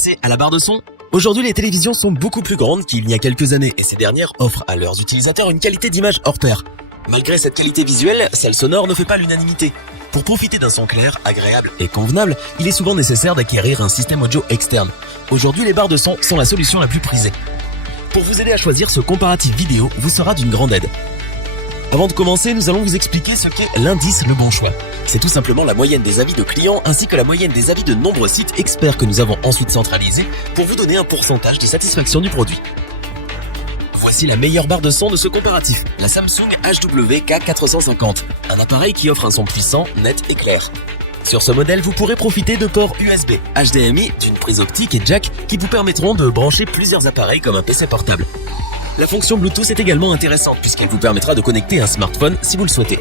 passer à la barre de son? Aujourd'hui, les télévisions sont beaucoup plus grandes qu'il y a quelques années et ces dernières offrent à leurs utilisateurs une qualité d'image hors pair. Malgré cette qualité visuelle, celle sonore ne fait pas l'unanimité. Pour profiter d'un son clair, agréable et convenable, il est souvent nécessaire d'acquérir un système audio externe. Aujourd'hui, les barres de son sont la solution la plus prisée. Pour vous aider à choisir, ce comparatif vidéo vous sera d'une grande aide. Avant de commencer, nous allons vous expliquer ce qu'est l'indice Le Bon Choix. C'est tout simplement la moyenne des avis de clients ainsi que la moyenne des avis de nombreux sites experts que nous avons ensuite centralisés pour vous donner un pourcentage de satisfaction du produit. Voici la meilleure barre de son de ce comparatif, la Samsung HWK450, un appareil qui offre un son puissant, net et clair. Sur ce modèle, vous pourrez profiter de ports USB, HDMI, d'une prise optique et jack qui vous permettront de brancher plusieurs appareils comme un PC portable. La fonction Bluetooth est également intéressante puisqu'elle vous permettra de connecter un smartphone si vous le souhaitez.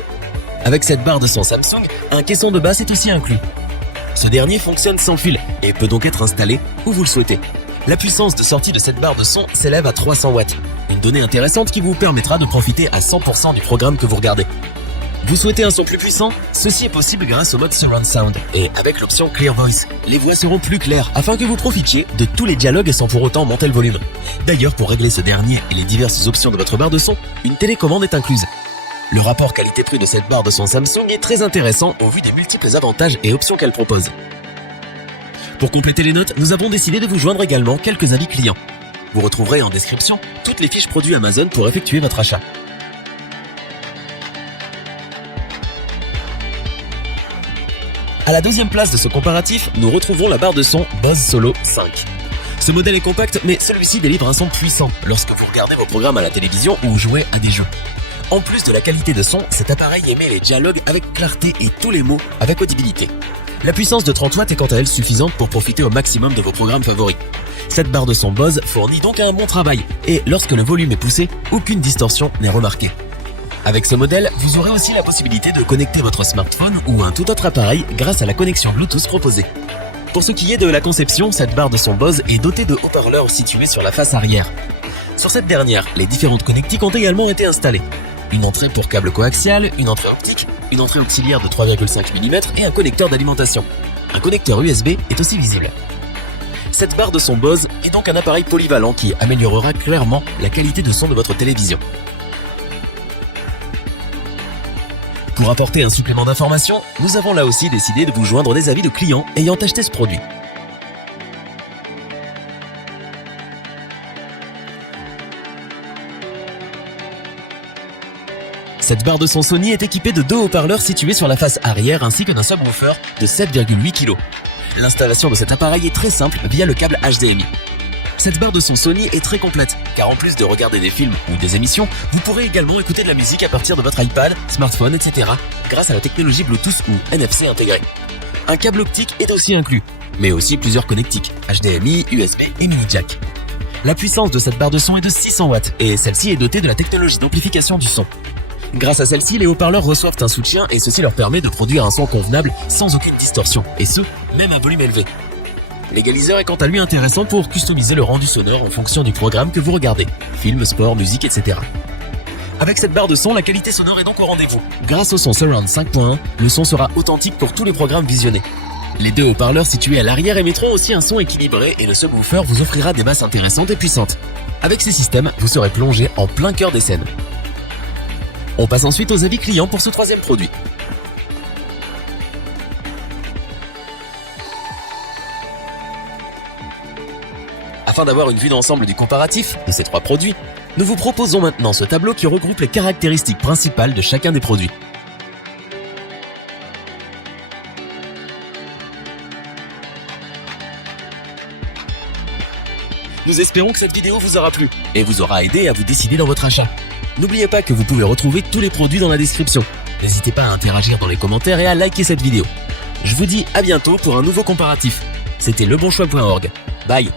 Avec cette barre de son Samsung, un caisson de basse est aussi inclus. Ce dernier fonctionne sans fil et peut donc être installé où vous le souhaitez. La puissance de sortie de cette barre de son s'élève à 300 watts, une donnée intéressante qui vous permettra de profiter à 100% du programme que vous regardez. Vous souhaitez un son plus puissant? Ceci est possible grâce au mode Surround Sound et avec l'option Clear Voice. Les voix seront plus claires afin que vous profitiez de tous les dialogues sans pour autant monter le volume. D'ailleurs, pour régler ce dernier et les diverses options de votre barre de son, une télécommande est incluse. Le rapport qualité-prix de cette barre de son Samsung est très intéressant au vu des multiples avantages et options qu'elle propose. Pour compléter les notes, nous avons décidé de vous joindre également quelques avis clients. Vous retrouverez en description toutes les fiches produits Amazon pour effectuer votre achat. À la deuxième place de ce comparatif, nous retrouvons la barre de son Bose Solo 5. Ce modèle est compact, mais celui-ci délivre un son puissant lorsque vous regardez vos programmes à la télévision ou jouez à des jeux. En plus de la qualité de son, cet appareil émet les dialogues avec clarté et tous les mots avec audibilité. La puissance de 30 watts est quant à elle suffisante pour profiter au maximum de vos programmes favoris. Cette barre de son Bose fournit donc un bon travail et lorsque le volume est poussé, aucune distorsion n'est remarquée. Avec ce modèle, vous aurez aussi la possibilité de connecter votre smartphone ou un tout autre appareil grâce à la connexion Bluetooth proposée. Pour ce qui est de la conception, cette barre de son Bose est dotée de haut-parleurs situés sur la face arrière. Sur cette dernière, les différentes connectiques ont également été installées. Une entrée pour câble coaxial, une entrée optique, une entrée auxiliaire de 3,5 mm et un connecteur d'alimentation. Un connecteur USB est aussi visible. Cette barre de son Bose est donc un appareil polyvalent qui améliorera clairement la qualité de son de votre télévision. Pour apporter un supplément d'information, nous avons là aussi décidé de vous joindre des avis de clients ayant acheté ce produit. Cette barre de son Sony est équipée de deux haut-parleurs situés sur la face arrière ainsi que d'un subwoofer de 7,8 kg. L'installation de cet appareil est très simple via le câble HDMI. Cette barre de son Sony est très complète, car en plus de regarder des films ou des émissions, vous pourrez également écouter de la musique à partir de votre iPad, smartphone, etc. grâce à la technologie Bluetooth ou NFC intégrée. Un câble optique est aussi inclus, mais aussi plusieurs connectiques, HDMI, USB et mini jack. La puissance de cette barre de son est de 600 watts et celle-ci est dotée de la technologie d'amplification du son. Grâce à celle-ci, les haut-parleurs reçoivent un soutien et ceci leur permet de produire un son convenable sans aucune distorsion, et ce, même à volume élevé. L'égaliseur est quant à lui intéressant pour customiser le rendu sonore en fonction du programme que vous regardez, film, sport, musique, etc. Avec cette barre de son, la qualité sonore est donc au rendez-vous. Grâce au son Surround 5.1, le son sera authentique pour tous les programmes visionnés. Les deux haut-parleurs situés à l'arrière émettront aussi un son équilibré et le subwoofer vous offrira des basses intéressantes et puissantes. Avec ces systèmes, vous serez plongé en plein cœur des scènes. On passe ensuite aux avis clients pour ce troisième produit. Afin d'avoir une vue d'ensemble du comparatif de ces trois produits, nous vous proposons maintenant ce tableau qui regroupe les caractéristiques principales de chacun des produits. Nous espérons que cette vidéo vous aura plu et vous aura aidé à vous décider dans votre achat. N'oubliez pas que vous pouvez retrouver tous les produits dans la description. N'hésitez pas à interagir dans les commentaires et à liker cette vidéo. Je vous dis à bientôt pour un nouveau comparatif. C'était lebonchoix.org. Bye.